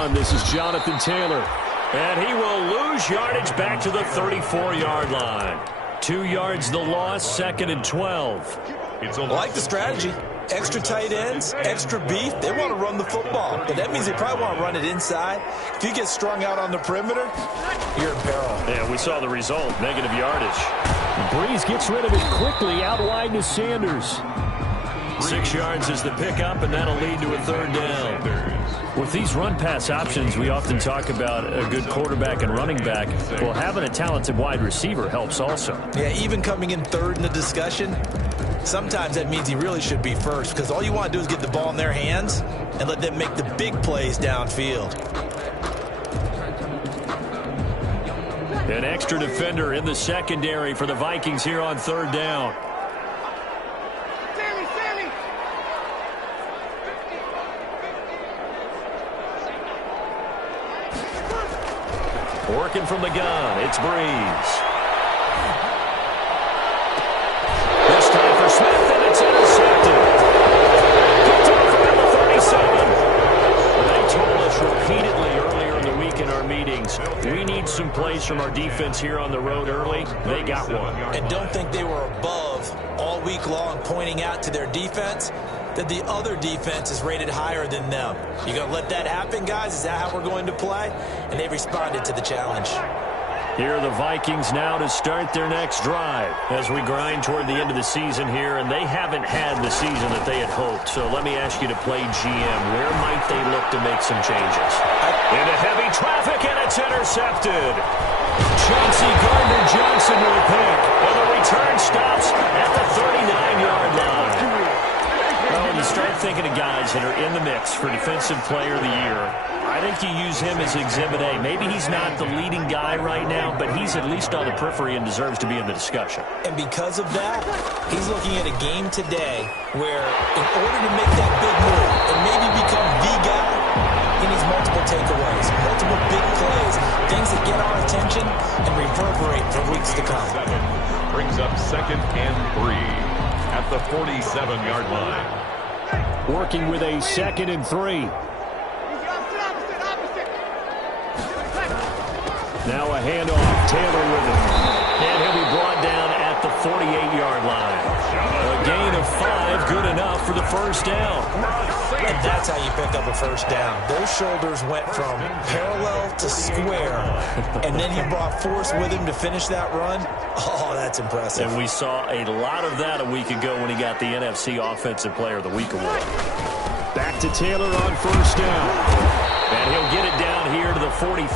run. This is Jonathan Taylor. And he will lose yardage back to the 34-yard line. 2 yards the loss, 2nd and 12. I like the strategy. Extra tight ends, extra beef. They want to run the football, but that means they probably want to run it inside. If you get strung out on the perimeter, you're in peril. Yeah, we saw the result, negative yardage. Breeze gets rid of it quickly, out wide to Sanders. 6 yards is the pickup, and that'll lead to a 3rd down. With these run-pass options, we often talk about a good quarterback and running back. Well, having a talented wide receiver helps also. Yeah, even coming in 3rd in the discussion, sometimes that means he really should be first, because all you want to do is get the ball in their hands and let them make the big plays downfield. An extra defender in the secondary for the Vikings here on 3rd down. Working from the gun, it's Breeze. This time for Smith, and it's intercepted. Picked off around the 37. They told us repeatedly earlier in the week in our meetings, we need some plays from our defense here on the road early. They got one. And don't think they were above all week long pointing out to their defense that the other defense is rated higher than them. You going to let that happen, guys? Is that how we're going to play? And they responded to the challenge. Here are the Vikings now to start their next drive as we grind toward the end of the season here, and they haven't had the season that they had hoped. So let me ask you to play GM. Where might they look to make some changes? Into heavy traffic, and it's intercepted. Chauncey Gardner-Johnson with a pick, and the return stops at the 39-yard line. Well, when you start thinking of guys that are in the mix for Defensive Player of the Year, I think you use him as Exhibit A. Maybe he's not the leading guy right now, but he's at least on the periphery and deserves to be in the discussion. And because of that, he's looking at a game today where in order to make that big move and maybe become the guy, he needs multiple takeaways, multiple big plays, things that get our attention and reverberate for weeks to come. Brings up 2nd and 3. At the 47-yard line. Working with a 2nd and 3. Now a handoff. Taylor with it. And he'll be brought down at the 48-yard line. A gain of 5, good enough for the 1st down. And that's how you pick up a 1st down. Those shoulders went from parallel to square, and then he brought force with him to finish that run. Oh, that's impressive. And we saw a lot of that a week ago when he got the NFC Offensive Player of the Week award. Back to Taylor on 1st down. And he'll get it down here to the 43.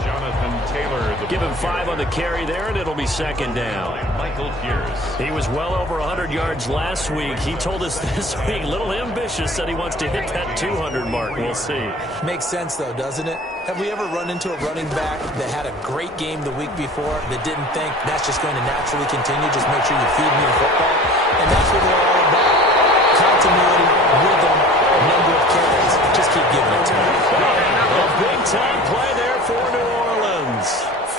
Jonathan Taylor. Give him 5 on the carry there, and it'll be 2nd down. Michael Pierce. He was well over 100 yards last week. He told us this week, a little ambitious, said he wants to hit that 200 mark. We'll see. Makes sense, though, doesn't it? Have we ever run into a running back that had a great game the week before that didn't think that's just going to naturally continue? Just make sure you feed me the football. And that's what they're all about. Continuity, rhythm, number of carries. Just keep giving it to me. A big-time play there for New Orleans.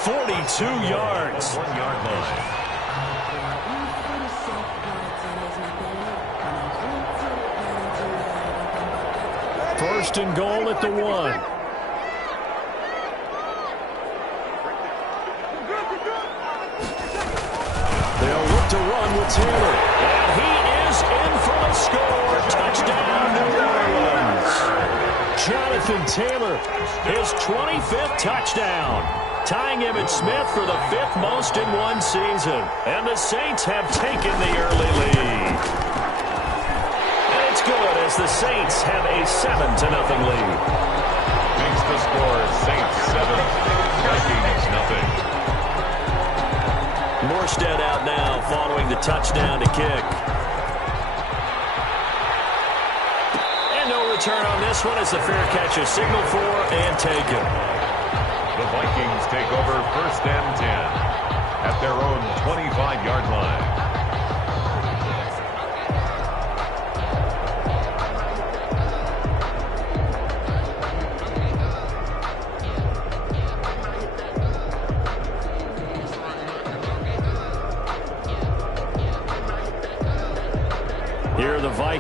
42 yards. 1-yard line. First and goal at the 1. They'll look to run with Taylor. And he is in for the score. Touchdown, New Orleans. Jonathan Taylor, his 25th touchdown. Tying Emmitt Smith for the 5th most in one season. And the Saints have taken the early lead. And it's good as the Saints have a 7-0 lead. Makes the score Saints 7, Vikings nothing. Morstead out now following the touchdown to kick. And no return on this one as the fair catch is signaled for and taken. The Vikings take over 1st and 10 at their own 25-yard line.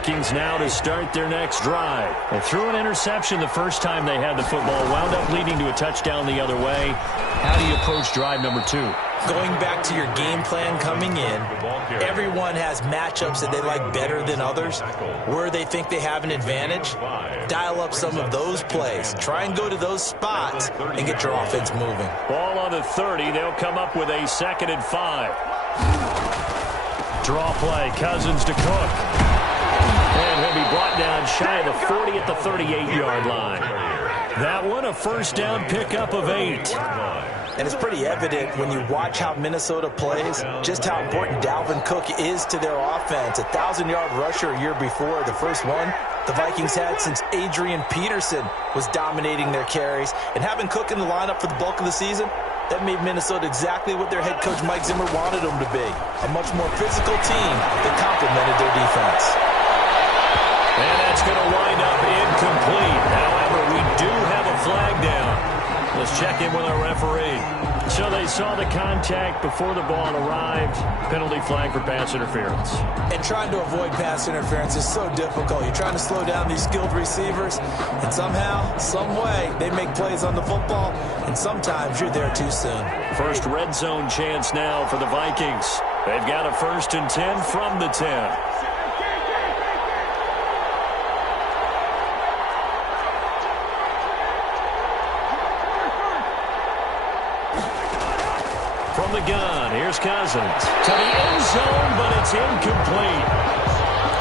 Vikings now to start their next drive. They threw an interception the first time they had the football, wound up leading to a touchdown the other way. How do you approach drive number 2? Going back to your game plan coming in, everyone has matchups that they like better than others, where they think they have an advantage. Dial up some of those plays. Try and go to those spots and get your offense moving. Ball on the 30. They'll come up with a 2nd and 5. Draw play. Cousins to Cook. And he'll be brought down shy of the 40 at the 38-yard line. That one, a first down pickup of 8. And it's pretty evident when you watch how Minnesota plays, just how important Dalvin Cook is to their offense. A 1,000-yard rusher a year before, the first one the Vikings had since Adrian Peterson was dominating their carries. And having Cook in the lineup for the bulk of the season, that made Minnesota exactly what their head coach Mike Zimmer wanted them to be. A much more physical team that complemented their defense. And that's going to wind up incomplete. However, we do have a flag down. Let's check in with our referee. So they saw the contact before the ball arrived. Penalty flag for pass interference. And trying to avoid pass interference is so difficult. You're trying to slow down these skilled receivers, and somehow, some way, they make plays on the football, and sometimes you're there too soon. First red zone chance now for the Vikings. They've got a 1st and 10 from the 10. From the gun, here's Cousins. To the end zone, but it's incomplete.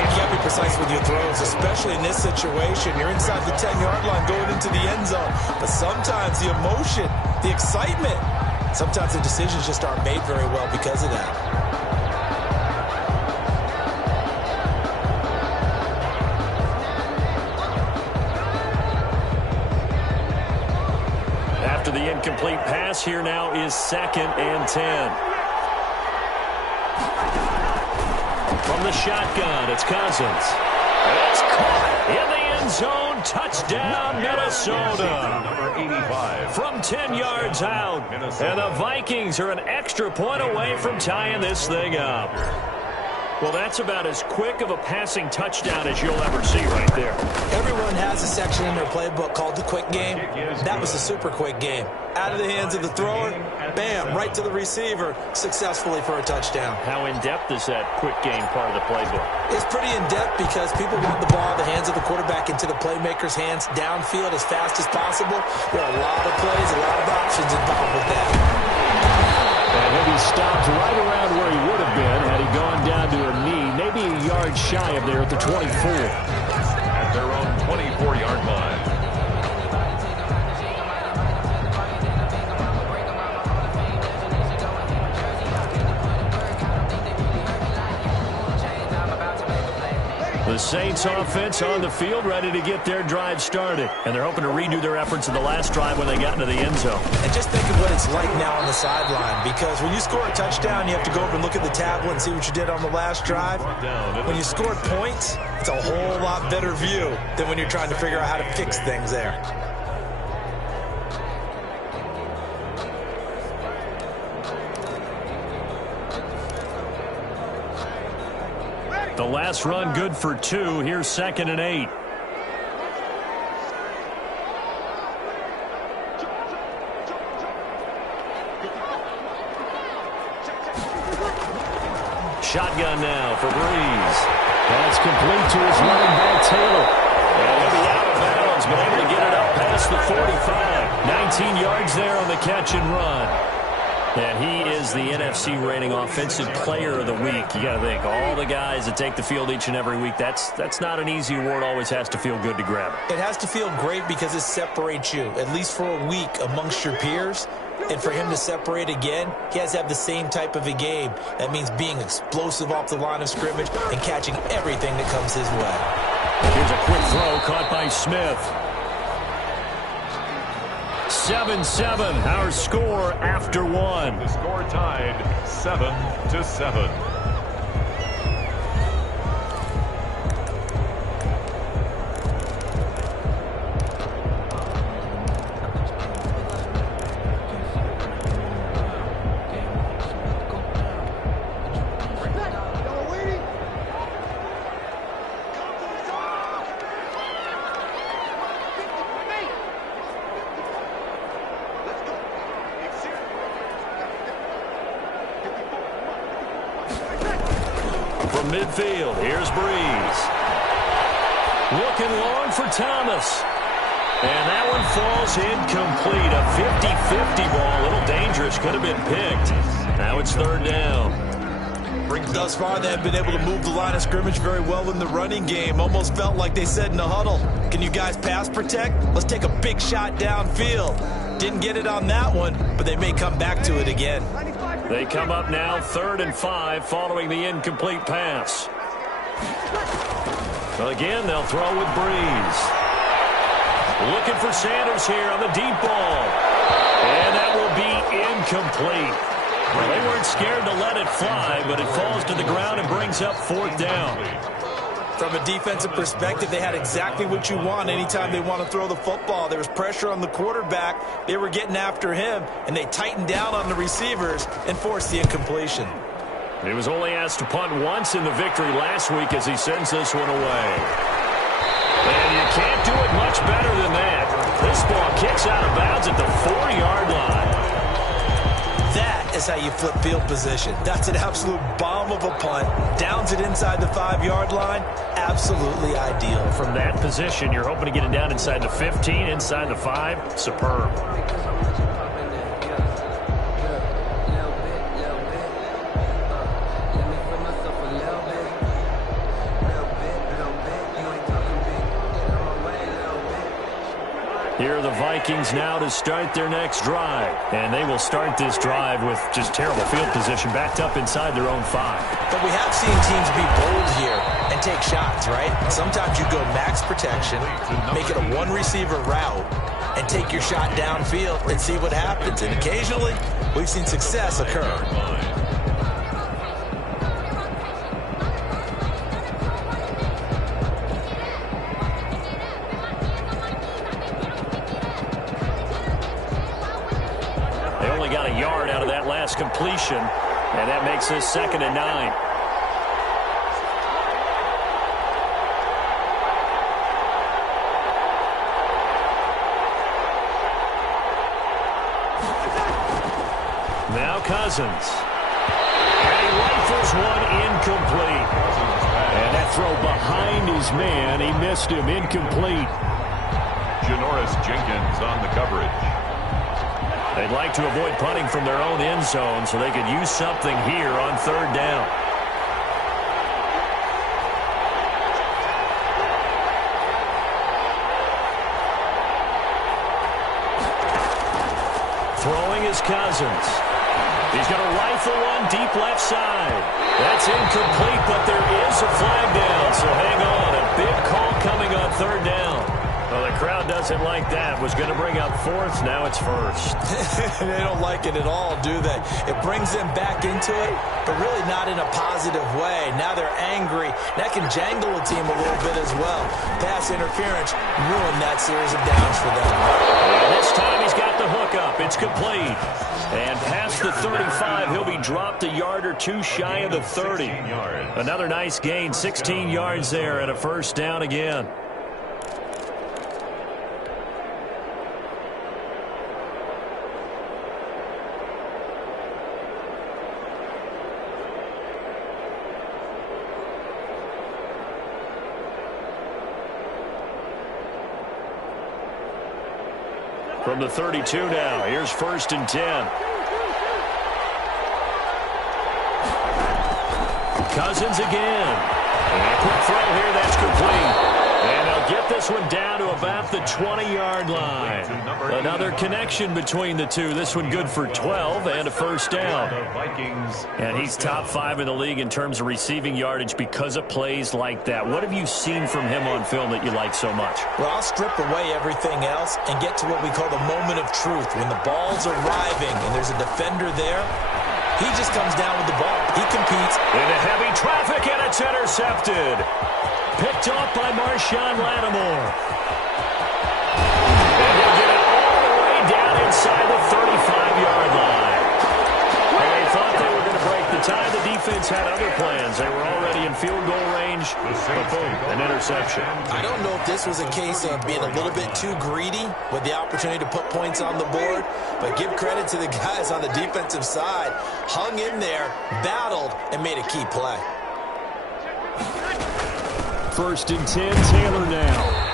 You got to be precise with your throws, especially in this situation. You're inside the 10-yard line going into the end zone. But sometimes the emotion, the excitement, sometimes the decisions just aren't made very well because of that. After the incomplete pass, here now is 2nd and 10. From the shotgun, it's Cousins. It's caught in the end zone. Touchdown, Minnesota. Number 85. From 10 yards out. And the Vikings are an extra point away from tying this thing up. Well, that's about as quick of a passing touchdown as you'll ever see right there. Everyone has a section in their playbook called the quick game. That was the super quick game. Out of the hands of the thrower, bam, right to the receiver, successfully for a touchdown. How in-depth is that quick game part of the playbook? It's pretty in-depth because people want the ball, the hands of the quarterback, into the playmaker's hands, downfield as fast as possible. There are a lot of plays, a lot of options involved with that. And he'll be stopped right around where he would have been had he gone down to a knee, maybe a yard shy of there at the 24. At their own 24-yard line. The Saints offense on the field, ready to get their drive started. And they're hoping to redo their efforts in the last drive when they got into the end zone. And just think of what it's like now on the sideline, because when you score a touchdown, you have to go over and look at the tablet and see what you did on the last drive. When you scored points, it's a whole lot better view than when you're trying to figure out how to fix things there. The last run good for 2. Here's 2nd and 8. Shotgun now for Breeze. That's complete to his running back, Taylor. And he'll be out of bounds, but able to get it up past the 45. 19 yards there on the catch and run. And he is the NFC rating offensive player of the week. You got to think, all the guys that take the field each and every week, that's not an easy award. Always has to feel good to grab it. It has to feel great because it separates you, at least for a week, amongst your peers. And for him to separate again, he has to have the same type of a game. That means being explosive off the line of scrimmage and catching everything that comes his way. Here's a quick throw caught by Smith. 7-7, our score after 1. The score tied 7-7. midfield. Here's Breeze. Looking long for Thomas. And that one falls incomplete. A 50-50 ball. A little dangerous. Could have been picked. Now it's third down. Thus far, they have been able to move the line of scrimmage very well in the running game. Almost felt like they said in the huddle, can you guys pass protect? Let's take a big shot downfield. Didn't get it on that one, but they may come back to it again. They come up now 3rd and 5 following the incomplete pass. So again, they'll throw with Breeze. Looking for Sanders here on the deep ball. And that will be incomplete. Well, they weren't scared to let it fly, but it falls to the ground and brings up 4th down. From a defensive perspective, they had exactly what you want anytime they want to throw the football. There was pressure on the quarterback. They were getting after him, and they tightened down on the receivers and forced the incompletion. He was only asked to punt once in the victory last week as he sends this one away. And you can't do it much better than that. This ball kicks out of bounds at the 4-yard line. That is how you flip field position. That's an absolute bomb of a punt. Downs it inside the 5-yard line. Absolutely ideal. From that position, you're hoping to get it down inside the 15, inside the 5. Superb. Here are the Vikings now to start their next drive. And they will start this drive with just terrible field position, backed up inside their own 5. But we have seen teams be bold here and take shots, right? Sometimes you go max protection, make it a one-receiver route, and take your shot downfield and see what happens. And occasionally, we've seen success occur. Got a yard out of that last completion, and that makes this 2nd and 9. Now Cousins. And he rifles one incomplete. And that throw behind his man, he missed him, incomplete. Janoris Jenkins on the coverage. They'd like to avoid punting from their own end zone so they could use something here on 3rd down. Throwing is Cousins. He's going to rifle one deep left side. That's incomplete, but there is a flag down, so hang on. A big call coming on 3rd down. Well, the crowd doesn't like that. Was going to bring up 4th. Now it's 1st. They don't like it at all, do they? It brings them back into it, but really not in a positive way. Now they're angry. That can jangle a team a little bit as well. Pass interference ruined that series of downs for them. And this time he's got the hook up. It's complete. And past the 35, he'll be dropped a yard or two shy of the 30. Another nice gain, 16 yards there, and a 1st down again. From the 32 now, here's 1st and 10. Cousins again. And a quick throw here, that's complete. And they'll get this one down to about the 20-yard line. Another connection between the two. This one good for 12 and a 1st down. And he's top 5 in the league in terms of receiving yardage because of plays like that. What have you seen from him on film that you like so much? Well, I'll strip away everything else and get to what we call the moment of truth. When the ball's arriving and there's a defender there, he just comes down with the ball. He competes. Into heavy traffic, and it's intercepted. Picked off by Marshawn Lattimore. And he'll get it all the way down inside the 35-yard line. And they thought they were going to break the tie. The defense had other plans. They were already in field goal range. But boom, an interception. I don't know if this was a case of being a little bit too greedy with the opportunity to put points on the board, but give credit to the guys on the defensive side. Hung in there, battled, and made a key play. First and 10, Taylor now.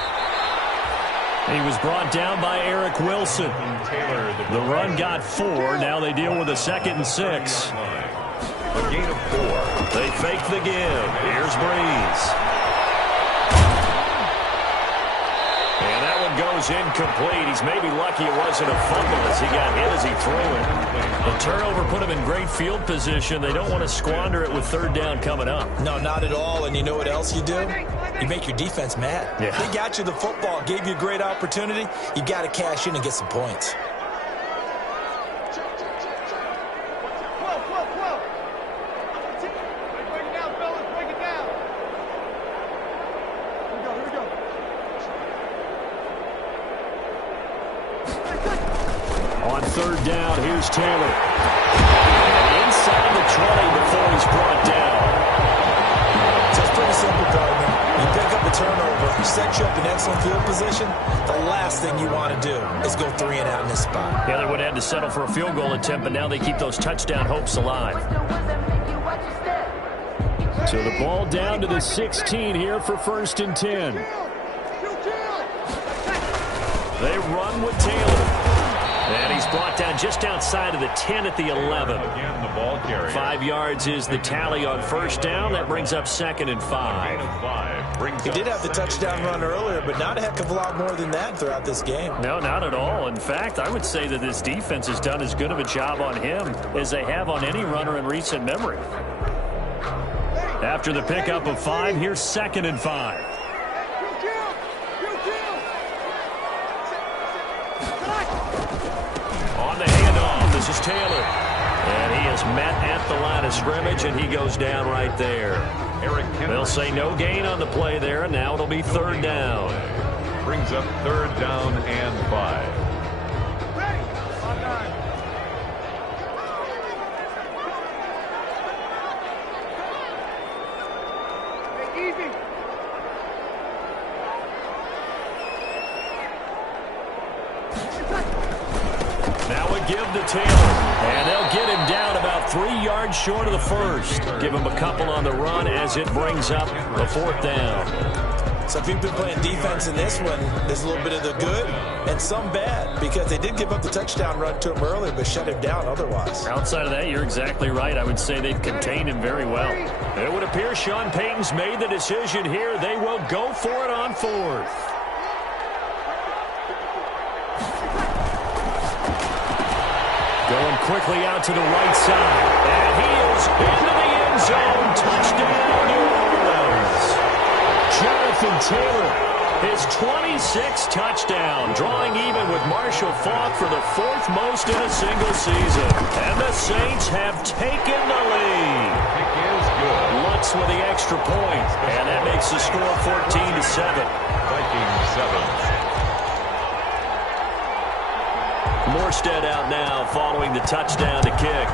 He was brought down by Eric Wilson. The run got 4. Now they deal with a 2nd and 6. A gain of 4. They fake the give. Here's Breeze. And that one goes incomplete. He's maybe lucky it wasn't a fumble as he got hit as he threw it. The turnover put him in great field position. They don't want to squander it with 3rd down coming up. No, not at all. And you know what else you do? You make your defense mad. Yeah. They got you the football, gave you a great opportunity. You got to cash in and get some points. On 3rd down, here's Taylor. And inside the 20 before he's brought down. So it's pretty simple, partner. You pick up a turnover, set you up in excellent field position. The last thing you want to do is go 3 and out in this spot. Yeah, they would have had to settle for a field goal attempt, but now they keep those touchdown hopes alive. So the ball down to the 16 here for 1st and 10. They run with Taylor. And he's brought down just outside of the 10 at the 11. Again, the ball carrier. 5 yards is the tally on 1st down. That brings up 2nd and 5. He did have the touchdown run earlier, but not a heck of a lot more than that throughout this game. No, not at all. In fact, I would say that this defense has done as good of a job on him as they have on any runner in recent memory. After the pickup of 5, here's 2nd and 5. On the handoff, this is Taylor. And he is met at the line of scrimmage, and he goes down right there. They'll say no gain on the play there, and now it'll be 3rd down. Brings up 3rd down and 5. Now a give to Taylor, and they'll get him down about 3 yards short of the 1st. Give him a couple on the run as it brings up the 4th down. So if you've been playing defense in this one, there's a little bit of the good and some bad, because they did give up the touchdown run to him earlier, but shut him down otherwise. Outside of that, you're exactly right. I would say they've contained him very well. It would appear Sean Payton's made the decision here. They will go for it on 4th. Going quickly out to the right side. And he is into the end zone. Touchdown, New Orleans. Jonathan Taylor, his 26th touchdown, drawing even with Marshall Faulk for the 4th most in a single season. And the Saints have taken the lead. Kick is good. Lutz with the extra point. And that makes the score 14-7. Vikings 7. Morstead out now following the touchdown to kick.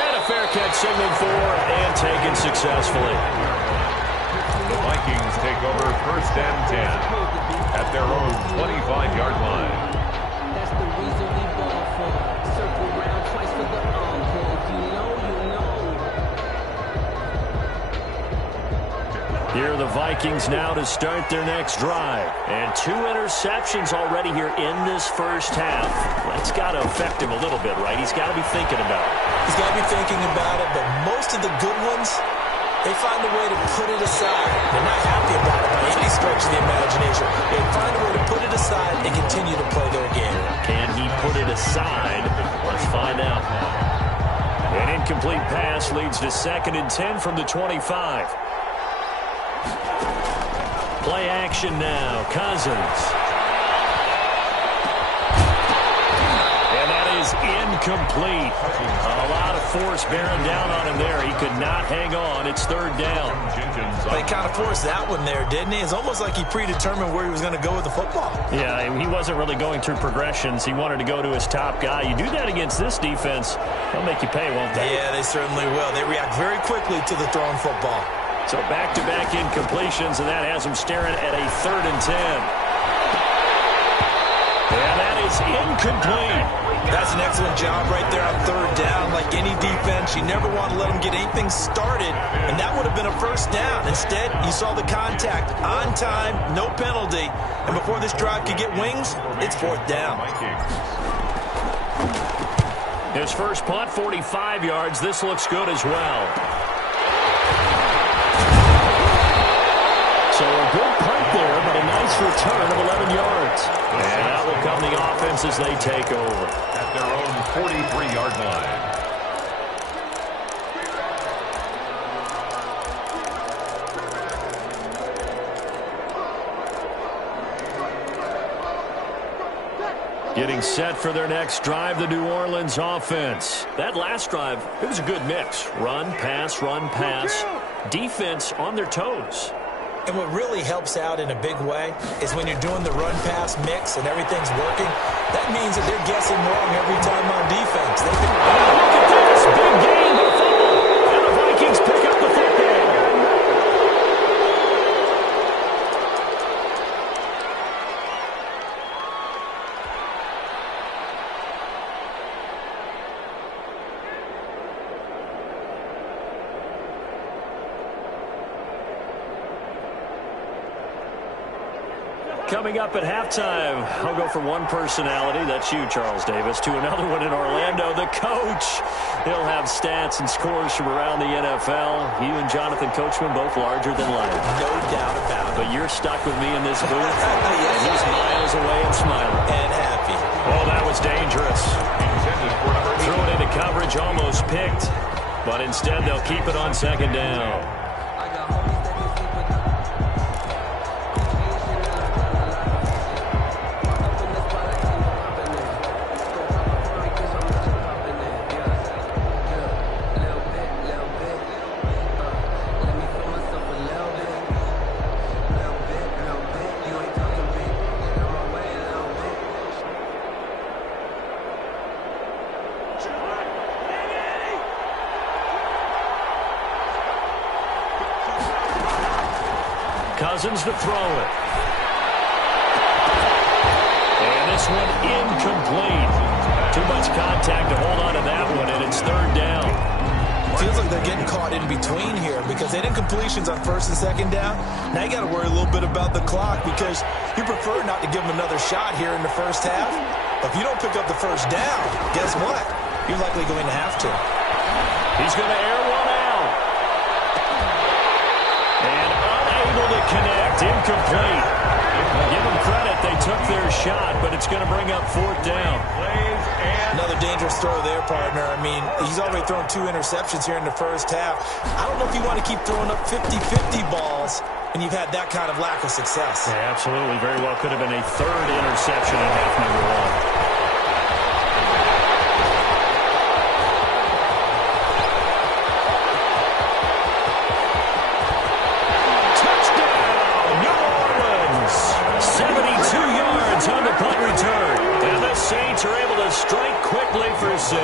And a fair catch signaled for and taken successfully. The Vikings take over 1st and 10 at their own 25-yard line. That's the reason we ball for. Circle round twice for the encore. If you know, you know. Here are the Vikings now to start their next drive. And 2 interceptions already here in this 1st half. That's got to affect him a little bit, right? He's got to be thinking about it. He's got to be thinking about it, but most of the good ones, they find a way to put it aside. They're not happy about it by any stretch of the imagination. They find a way to put it aside and continue to play their game. Can he put it aside? Let's find out. An incomplete pass leads to 2nd and 10 from the 25. Play action now. Cousins. And that is incomplete. A lot of force bearing down on him there. He could not hang on. It's 3rd down. They kind of forced that one there, didn't he? It's almost like he predetermined where he was going to go with the football. Yeah, he wasn't really going through progressions. He wanted to go to his top guy. You do that against this defense, they'll make you pay, won't they? Yeah, they certainly will. They react very quickly to the thrown football. So back-to-back incompletions, and that has him staring at a 3rd and 10. And that is incomplete. That's an excellent job right there on third down. Like any defense, you never want to let them get anything started, and that would have been a first down. Instead, you saw the contact on time, no penalty, and before this drive could get wings, it's fourth down. His first punt, 45 yards. This looks good as well. So a good punt there, but a nice return of 11 yards. And out will come the offense as they take over. At their own 43-yard line. Getting set for their next drive, the New Orleans offense. That last drive, it was a good mix. Run, pass, defense on their toes. And what really helps out in a big way is when you're doing the run-pass mix and everything's working, that means that they're guessing wrong every time on defense. Look at this! Big gain, the fumble! And the Vikings pick up the football. Coming up at halftime, I'll go from one personality, that's you, Charles Davis, to another one in Orlando, the coach. He'll have stats and scores from around the NFL. You and Jonathan Coachman, both larger than life. No doubt about it. But you're stuck with me in this booth, and he's miles away and smiling. And happy. Oh, that was dangerous. Threw it into coverage, almost picked, but instead they'll keep it on second down. Cousins to throw it. And this one incomplete. Too much contact to hold on to that one, and it's third down. Feels like they're getting caught in between here because they did completions on first and second down. Now you got to worry a little bit about the clock because you prefer not to give them another shot here in the first half. But if you don't pick up the first down, guess what? You're likely going to have to. He's going to air one out. And unable to connect, incomplete. Give them credit, they took their shot, but it's going to bring up fourth down. Another dangerous throw there, partner. I mean, he's already thrown 2 interceptions here in the first half. I don't know if you want to keep throwing up 50-50 balls when you've had that kind of lack of success. Yeah, absolutely. Very well could have been a third interception in half number 1. Saints are able to strike quickly for 6.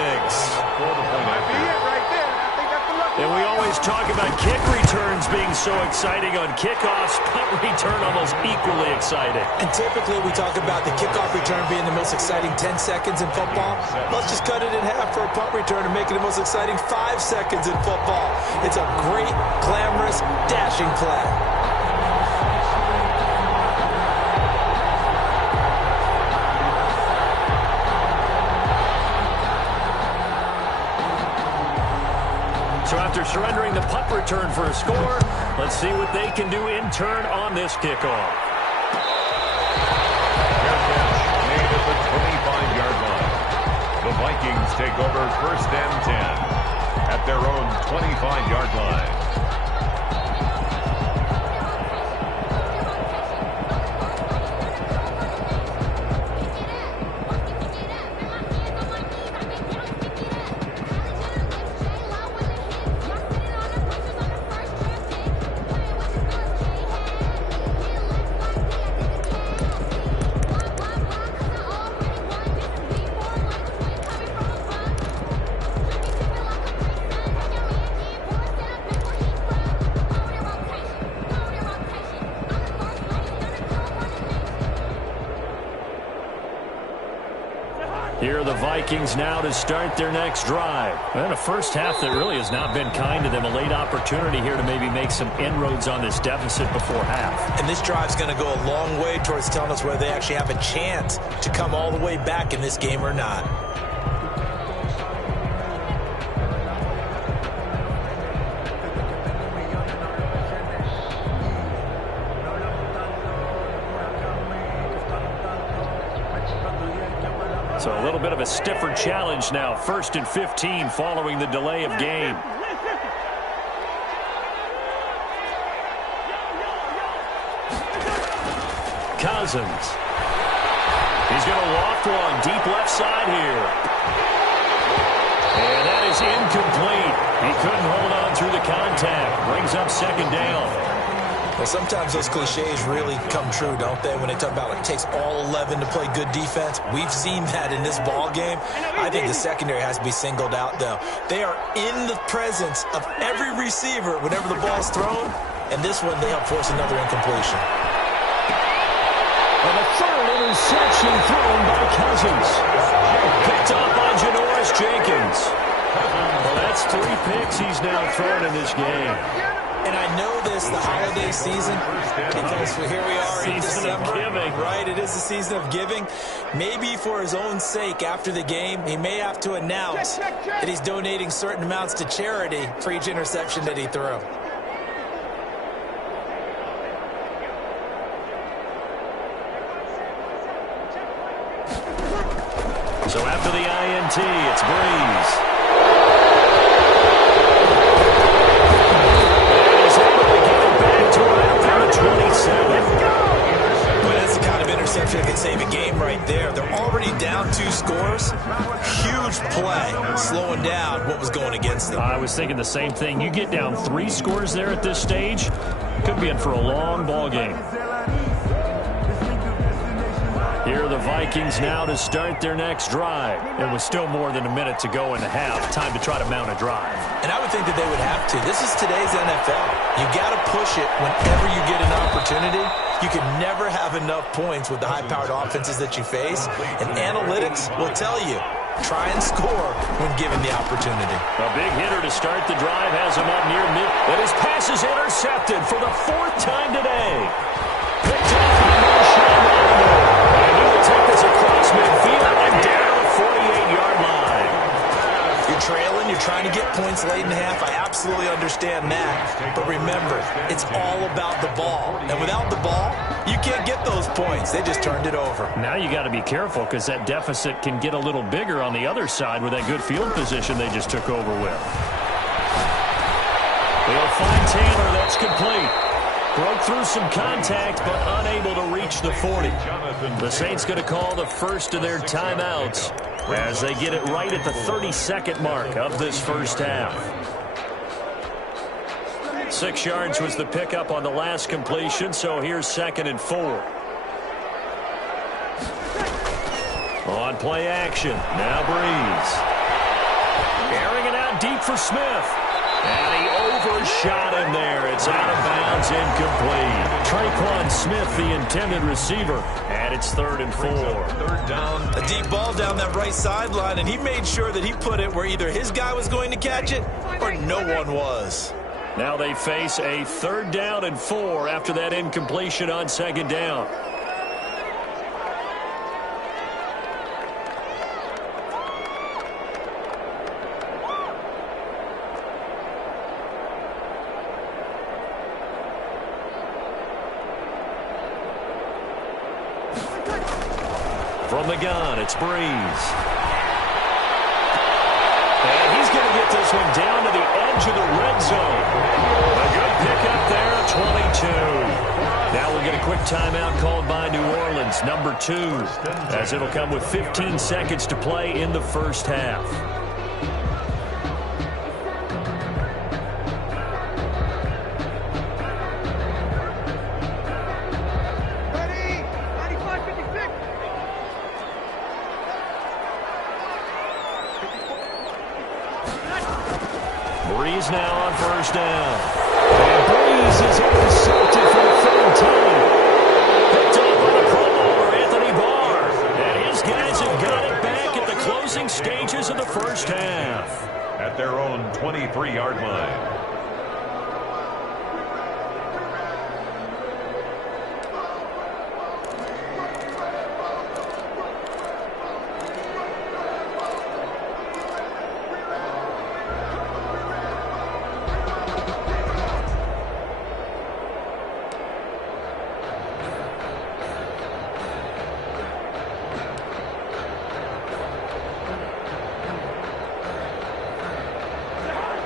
And we always talk about kick returns being so exciting on kickoffs. Punt return almost equally exciting. And typically we talk about the kickoff return being the most exciting 10 seconds in football. Let's just cut it in half for a punt return and make it the most exciting 5 seconds in football. It's a great, glamorous, dashing play. So after surrendering the punt return for a score, let's see what they can do in turn on this kickoff. Fair catch made at the 25-yard line. The Vikings take over first and 10 at their own 25-yard line. Here are the Vikings now to start their next drive. And a first half that really has not been kind to them. A late opportunity here to maybe make some inroads on this deficit before half. And this drive's going to go a long way towards telling us whether they actually have a chance to come all the way back in this game or not. So a little bit of a stiffer challenge now. 1st and 15 following the delay of game. Cousins. He's going to loft one deep left side here. And that is incomplete. He couldn't hold on through the contact. Brings up 2nd down. Well, sometimes those cliches really come true, don't they? When they talk about it takes all 11 to play good defense. We've seen that in this ball game. I think the secondary has to be singled out, though. They are in the presence of every receiver whenever the ball's thrown. And this one, they help force another incompletion. And a 3rd interception thrown by Cousins. Picked up by Janoris Jenkins. Well, that's 3 picks he's now thrown in this game. And I know this, the holiday season, because here we are in December, right? It is the season of giving. Maybe for his own sake, after the game, he may have to announce that he's donating certain amounts to charity for each interception that he threw. So after the INT, it's Breeze. But that's the kind of interception that can save a game right there. They're already down 2 scores. Huge play, slowing down what was going against them. I was thinking the same thing. You get down 3 scores there at this stage, could be in for a long ball game. Here are the Vikings now to start their next drive. It was still more than a minute to go in the half. Time to try to mount a drive. And I would think that they would have to. This is today's NFL. You got to push it whenever you get an opportunity. You can never have enough points with the high-powered offenses that you face. And analytics will tell you, try and score when given the opportunity. A big hitter to start the drive has him up near mid. And his pass is intercepted for the 4th time today. Picked off by Marshawn Lattimore. And he will take this across midfield and down the 48-yard line. You're trailing, you're trying to get points late in the half. I absolutely understand that. But remember, it's all about the ball. And without the ball, you can't get those points. They just turned it over. Now you got to be careful because that deficit can get a little bigger on the other side with that good field position they just took over with. They'll find Taylor. That's complete. Broke through some contact, but unable to reach the 40. The Saints going to call the first of their timeouts as they get it right at the 32nd mark of this first half. 6 yards was the pickup on the last completion, so here's 2nd and 4. On play action, now Breeze. Airing it out deep for Smith. And he overshot him there. It's out of bounds, incomplete. Traquan Smith, the intended receiver, and it's 3rd and 4. 3rd down. A deep ball down that right sideline, and he made sure that he put it where either his guy was going to catch it or no one was. Now they face a 3rd down and 4 after that incompletion on 2nd down. From the gun, it's Breeze. And he's going to get this one down to the edge of the red zone. A good pickup there at 22. Now we'll get a quick timeout called by New Orleans, number 2, as it'll come with 15 seconds to play in the first half. Breeze now on 1st down. And Breeze is intercepted for the 3rd time. Picked up by the Pro Bowler, Anthony Barr. And his guys have got it back at the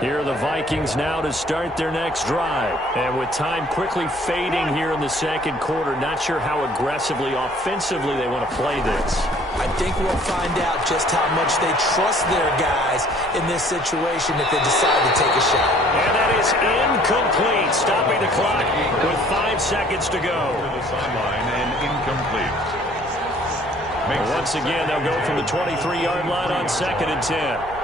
Here are the Vikings now to start their next drive. And with time quickly fading here in the second quarter, not sure how aggressively, offensively they want to play this. I think we'll find out just how much they trust their guys in this situation if they decide to take a shot. And that is incomplete, stopping the clock with 5 seconds to go. To the sideline and incomplete. Once again, they'll go from the 23-yard line on 2nd and 10.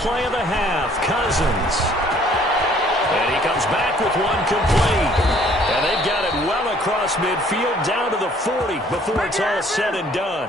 Play of the half, Cousins. And he comes back with one complete. And they've got it well across midfield down to the 40 before it's all said and done.